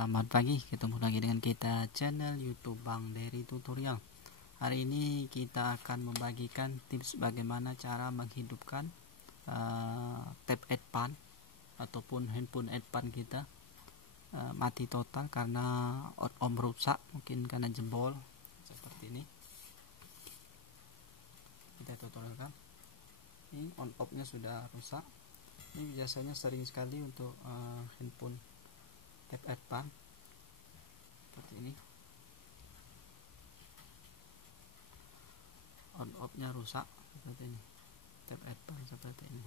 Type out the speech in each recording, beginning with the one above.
Selamat pagi, ketemu lagi dengan kita channel YouTube Bang Dery Tutorial. Hari ini kita akan membagikan tips bagaimana cara menghidupkan tab Advan ataupun handphone Advan kita mati total karena on rusak, mungkin karena jebol seperti ini. Kita tutorialkan. Ini on off nya sudah rusak. Ini biasanya sering sekali untuk handphone tab Advan seperti ini, on off nya rusak seperti ini, tab Advan seperti ini,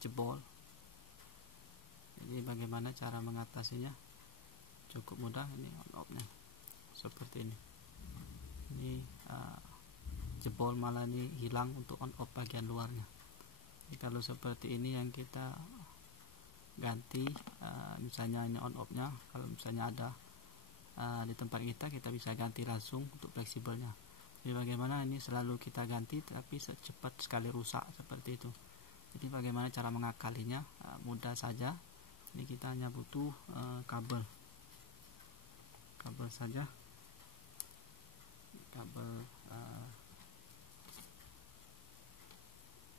jebol. Jadi bagaimana cara mengatasinya? Cukup mudah. Ini on off nya seperti ini. Ini jebol, malah ini hilang untuk on off bagian luarnya. Jadi kalau seperti ini yang kita ganti, misalnya ini on off nya, kalau misalnya ada di tempat kita bisa ganti langsung untuk fleksibelnya. Jadi bagaimana ini selalu kita ganti tapi secepat sekali rusak seperti itu. Jadi bagaimana cara mengakalinya? Mudah saja. Ini kita hanya butuh kabel saja, kabel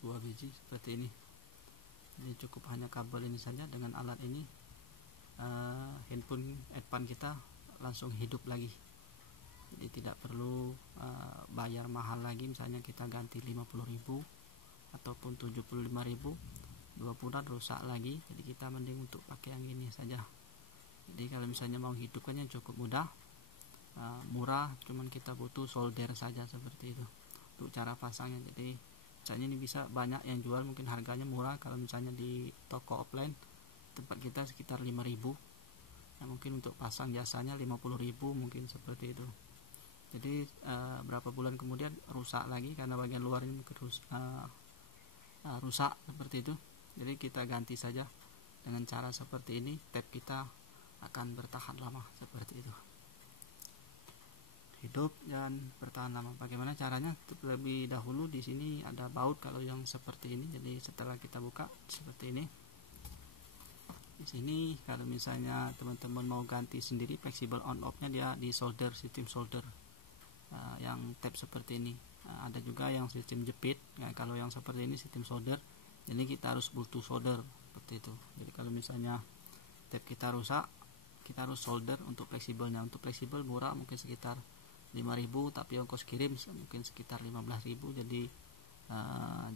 2 biji seperti ini. Ini cukup hanya kabel ini saja. Dengan alat ini handphone Advan kita langsung hidup lagi. Jadi tidak perlu bayar mahal lagi. Misalnya kita ganti 50.000 ataupun 75.000, 2 bulan rusak lagi. Jadi kita mending untuk pakai yang ini saja. Jadi kalau misalnya mau hidupkannya cukup mudah, murah, cuman kita butuh solder saja seperti itu untuk cara pasangnya. Jadi misalnya ini bisa banyak yang jual, mungkin harganya murah. Kalau misalnya di toko offline tempat kita sekitar 5.000, ya mungkin untuk pasang jasanya 50.000 mungkin seperti itu. Jadi berapa bulan kemudian rusak lagi karena bagian luarnya mungkin rusak seperti itu. Jadi kita ganti saja dengan cara seperti ini, tab kita akan bertahan lama seperti itu, hidup dan bertahan lama. Bagaimana caranya? Terlebih dahulu di sini ada baut kalau yang seperti ini. Jadi setelah kita buka seperti ini, di sini kalau misalnya teman-teman mau ganti sendiri fleksibel on off nya, dia di solder, sistem solder yang tab seperti ini. Ada juga yang sistem jepit. Kalau yang seperti ini sistem solder, jadi kita harus butuh solder seperti itu. Jadi kalau misalnya tab kita rusak, kita harus solder untuk fleksibelnya. Untuk fleksibel murah, mungkin sekitar 5.000, tapi ongkos kirim mungkin sekitar 15.000,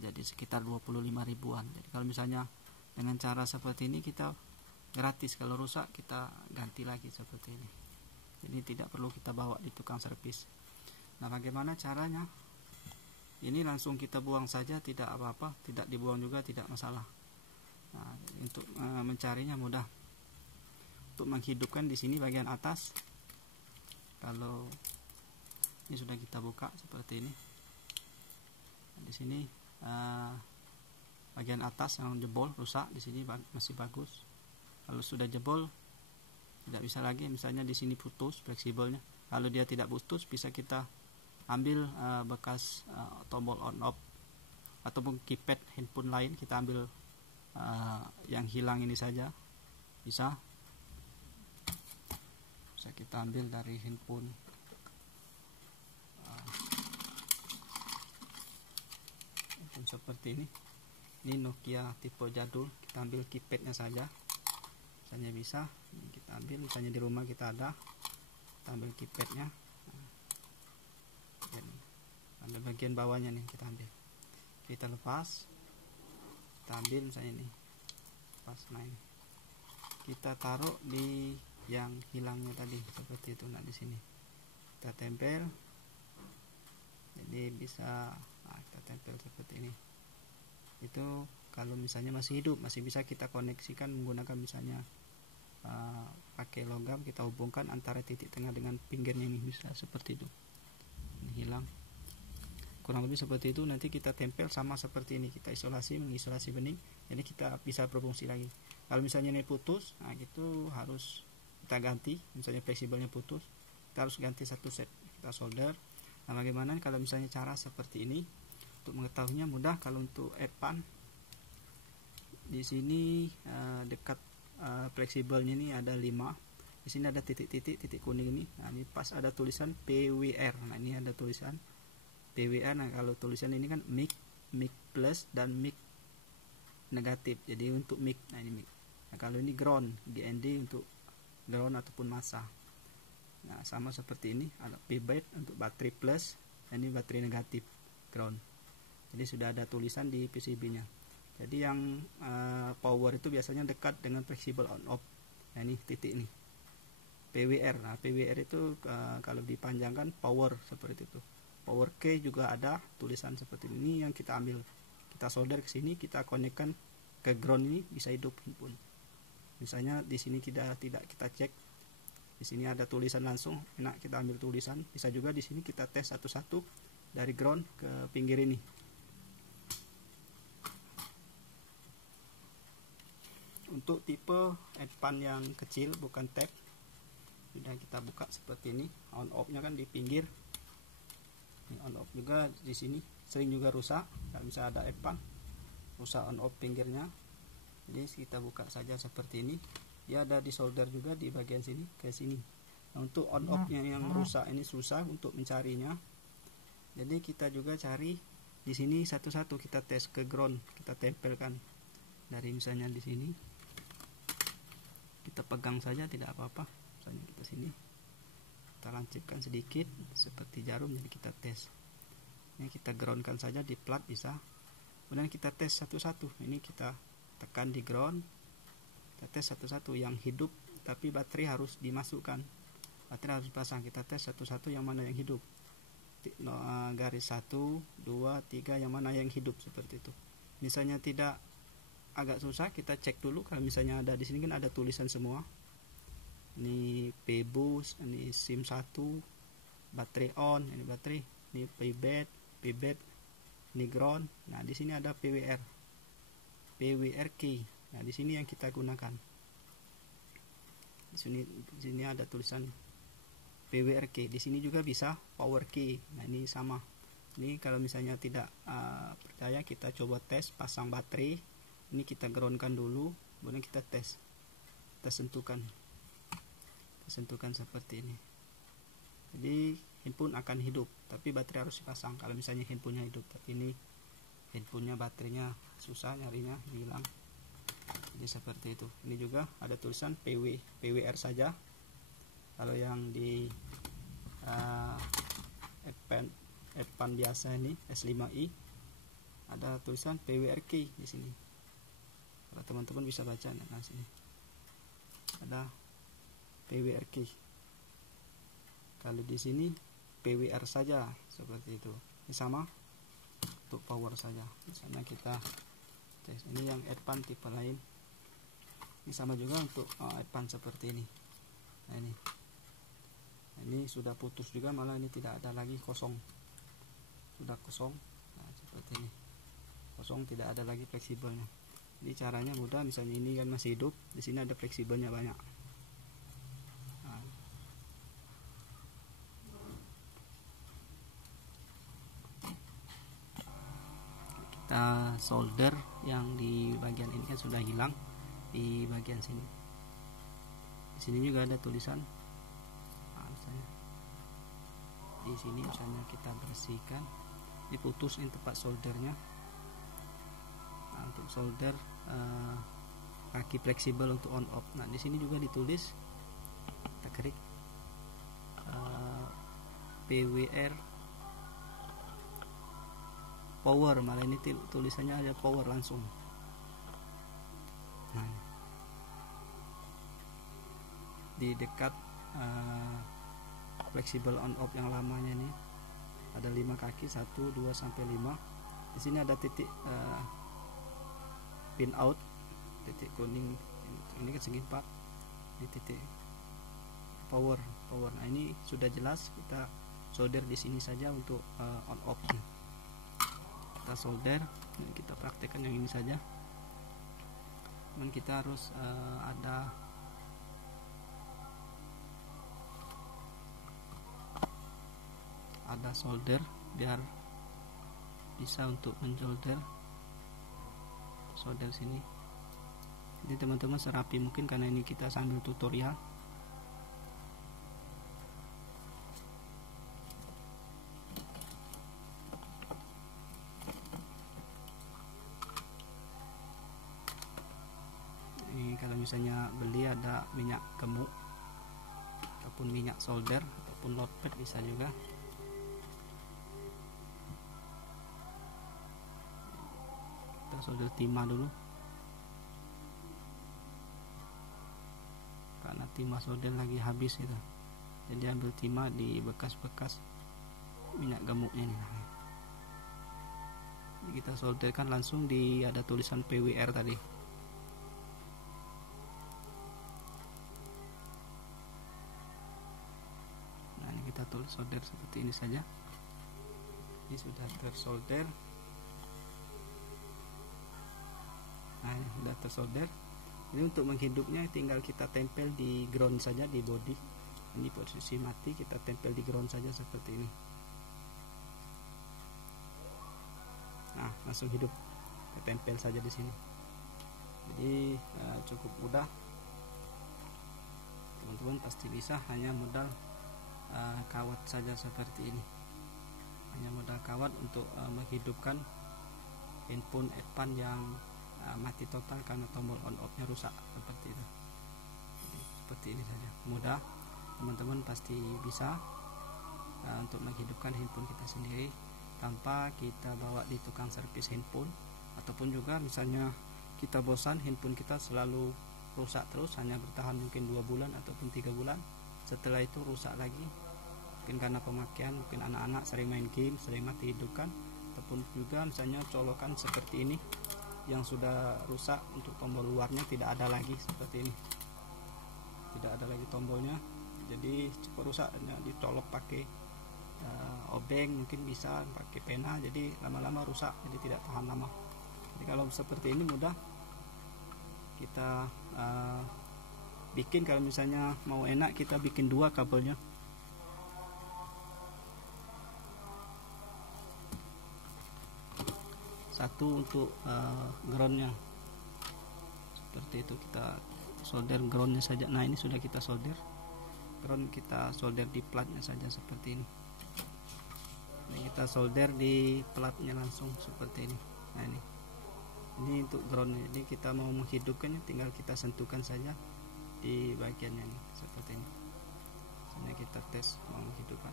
jadi sekitar 25.000-an. Jadi kalau misalnya dengan cara seperti ini kita gratis, kalau rusak kita ganti lagi seperti ini. Jadi tidak perlu kita bawa di tukang servis. Nah, bagaimana caranya? Ini langsung kita buang saja, tidak apa-apa, tidak dibuang juga tidak masalah. Nah, untuk mencarinya mudah. Untuk menghidupkan di sini bagian atas, kalau ini sudah kita buka seperti ini, di sini bagian atas yang jebol rusak, di sini masih bagus. Kalau sudah jebol tidak bisa lagi, misalnya di sini putus fleksibelnya. Kalau dia tidak putus, bisa kita ambil bekas tombol on off ataupun keypad handphone lain, kita ambil yang hilang ini saja, bisa kita ambil dari handphone seperti ini. Ini Nokia tipe jadul, kita ambil keypadnya saja, misalnya bisa kita ambil, misalnya di rumah kita ada, kita ambil keypadnya. Ada bagian bawahnya nih, kita ambil, kita lepas, kita ambil misalnya ini, pas main, kita taruh di yang hilangnya tadi seperti itu. Nah, di sini kita tempel, jadi bisa kita tempel seperti ini. Itu kalau misalnya masih hidup, masih bisa kita koneksikan menggunakan misalnya pakai logam, kita hubungkan antara titik tengah dengan pinggirnya ini, bisa seperti itu. Ini hilang, kurang lebih seperti itu. Nanti kita tempel sama seperti ini, kita mengisolasi bening, jadi kita bisa berfungsi lagi. Kalau misalnya ini putus, nah itu harus kita ganti. Misalnya fleksibelnya putus, kita harus ganti satu set, kita solder. Nah, bagaimana kalau misalnya cara seperti ini? Untuk mengetahuinya mudah. Kalau untuk Advan, di sini dekat fleksibelnya ini ada 5. Di sini ada titik kuning ini. Nah, ini pas ada tulisan PWR. Nah, ini ada tulisan PWR. Nah, kalau tulisan ini kan mic plus dan mic negatif. Jadi untuk mic. Nah, ini mic. Nah, kalau ini ground, GND untuk ground ataupun massa. Nah, sama seperti ini, ada pivot untuk baterai plus, ini baterai negatif, ground. Jadi sudah ada tulisan di PCB-nya. Jadi yang power itu biasanya dekat dengan flexible on off. Nah, ini titik ini. PWR. Nah, PWR itu kalau dipanjangkan power seperti itu. Power K juga ada tulisan seperti ini yang kita ambil. Kita solder ke sini, kita konekkan ke ground ini, bisa hidup pun. Misalnya di sini tidak kita cek. Di sini ada tulisan langsung, enak kita ambil tulisan. Bisa juga di sini kita tes satu-satu dari ground ke pinggir ini. Untuk tipe headpan yang kecil, bukan tab, sudah kita buka seperti ini. On off-nya kan di pinggir. Ini on off juga di sini. Sering juga rusak, nggak bisa ada headpan. Rusak on off pinggirnya. Jadi kita buka saja seperti ini. Dia ada di solder juga di bagian sini ke sini. Nah, untuk on off-nya yang rusak ini susah untuk mencarinya. Jadi kita juga cari di sini satu-satu, kita tes ke ground, kita tempelkan. Dari misalnya di sini. Kita pegang saja tidak apa-apa. Misalnya kita sini. Kita lancipkan sedikit seperti jarum, jadi kita tes. Ini kita groundkan saja di plat bisa. Kemudian kita tes satu-satu. Ini kita tekan di ground. Kita tes satu-satu yang hidup, tapi baterai harus dimasukkan. Baterai harus pasang. Kita tes satu-satu yang mana yang hidup. Garis 1, 2, 3 yang mana yang hidup seperti itu. Misalnya tidak agak susah, kita cek dulu. Kalau misalnya ada di sini kan ada tulisan semua. Ini P-bus, ini SIM 1, baterai on, ini baterai, ini pivot, ini ground. Nah, di sini ada PWR key. Nah, di sini yang kita gunakan. Di sini ada tulisan PWR key. Di sini juga bisa power key. Nah, ini sama. Ini kalau misalnya tidak percaya, kita coba tes pasang baterai. Ini kita groundkan dulu, kemudian kita tes. Kita sentuhkan seperti ini. Jadi handphone akan hidup, tapi baterai harus dipasang. Kalau misalnya handphonenya hidup, tapi ini handphonenya baterainya susah nyarinya, hilang. Jadi seperti itu. Ini juga ada tulisan PWR saja. Kalau yang di headpan biasa ini S5i ada tulisan PWR key di sini. Kalau teman-teman bisa baca, nah sini ada PWR key. Kalau di sini PWR saja seperti itu. Ini sama untuk power saja. Misalnya kita tes ini yang headpan tipe lain. Ini sama juga untuk headpan seperti ini. Nah, ini sudah putus juga, malah ini tidak ada lagi, kosong. Sudah kosong. Nah, seperti ini. Kosong, tidak ada lagi fleksibelnya. Jadi caranya mudah, misalnya ini kan masih hidup, di sini ada fleksibelnya banyak. Nah. Kita solder yang di bagian ini kan sudah hilang di bagian sini. Di sini juga ada tulisan. Nah, misalnya di sini misalnya kita bersihkan, diputus ini tempat soldernya. Nah, untuk solder kaki fleksibel untuk on off. Nah, di sini juga ditulis, kita klik PWR power, malah ini tulisannya ada power langsung. Nah, di dekat fleksibel on off yang lamanya ini ada 5 kaki, 1, 2 sampai 5. Di sini ada titik pin out, titik kuning ini kan segi 4, di titik power. Nah, ini sudah jelas, kita solder di sini saja untuk on off. Kita solder, kita praktekkan yang ini saja. Cuman kita harus ada solder biar bisa untuk mensolder sini. Jadi teman-teman serapi mungkin, karena ini kita sambil tutorial. misalnya beli ada minyak gemuk ataupun minyak solder ataupun notepad bisa juga. Kita solder timah dulu karena timah solder lagi habis gitu, jadi ambil timah di bekas-bekas minyak gemuknya nih. Jadi kita solderkan langsung di ada tulisan PWR tadi. Nah ini kita tulis solder seperti ini saja. Ini sudah tersolder. Nah ini sudah tersolder. Ini untuk menghidupnya tinggal kita tempel di ground saja, di body. Ini posisi mati, kita tempel di ground saja seperti ini. Nah langsung hidup, kita tempel saja di sini. Jadi cukup mudah, teman-teman pasti bisa, hanya modal kawat saja seperti ini. Hanya modal kawat untuk menghidupkan handphone Advan yang mati total karena tombol on off nya rusak seperti itu. Jadi, seperti ini saja, mudah, teman-teman pasti bisa untuk menghidupkan handphone kita sendiri tanpa kita bawa di tukang servis handphone, ataupun juga misalnya kita bosan handphone kita selalu rusak terus, hanya bertahan mungkin 2 bulan ataupun 3 bulan, setelah itu rusak lagi, mungkin karena pemakaian, mungkin anak-anak sering main game, sering mati hidupkan, ataupun juga misalnya colokan seperti ini yang sudah rusak, untuk tombol luarnya tidak ada lagi seperti ini, tidak ada lagi tombolnya, jadi cepat rusak, hanya dicolok pakai obeng, mungkin bisa pakai pena, jadi lama-lama rusak, jadi tidak tahan lama. Jadi kalau seperti ini mudah kita bikin. Kalau misalnya mau enak kita bikin 2 kabelnya. Satu untuk groundnya seperti itu, kita solder groundnya saja. Nah ini sudah kita solder ground, kita solder di platnya saja seperti ini. Nah, kita solder di platnya langsung seperti ini. Nah ini untuk groundnya. Jadi kita mau menghidupkannya tinggal kita sentuhkan saja di bagiannya ini seperti ini. Ini kita tes mau menghidupkan.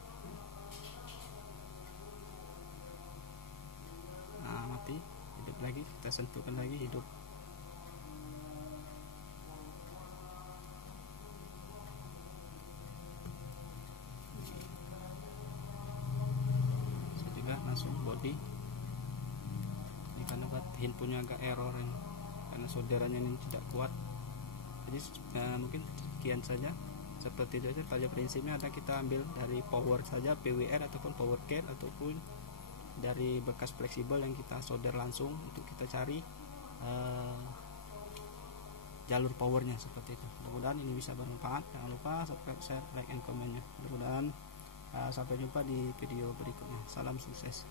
Nah mati, hidup lagi, kita sentuhkan lagi, hidup. Bisa juga langsung body. Ini karena handphonenya agak error ini, karena solderannya ini tidak kuat. Jadi mungkin sekian saja, seperti itu saja. Pada prinsipnya ada kita ambil dari power saja, PWR ataupun power care, ataupun dari bekas fleksibel yang kita solder langsung, untuk kita cari jalur powernya seperti itu. Mudah-mudahan ini bisa bermanfaat. Jangan lupa subscribe, share, like, and komennya. Mudah-mudahan sampai jumpa di video berikutnya. Salam sukses.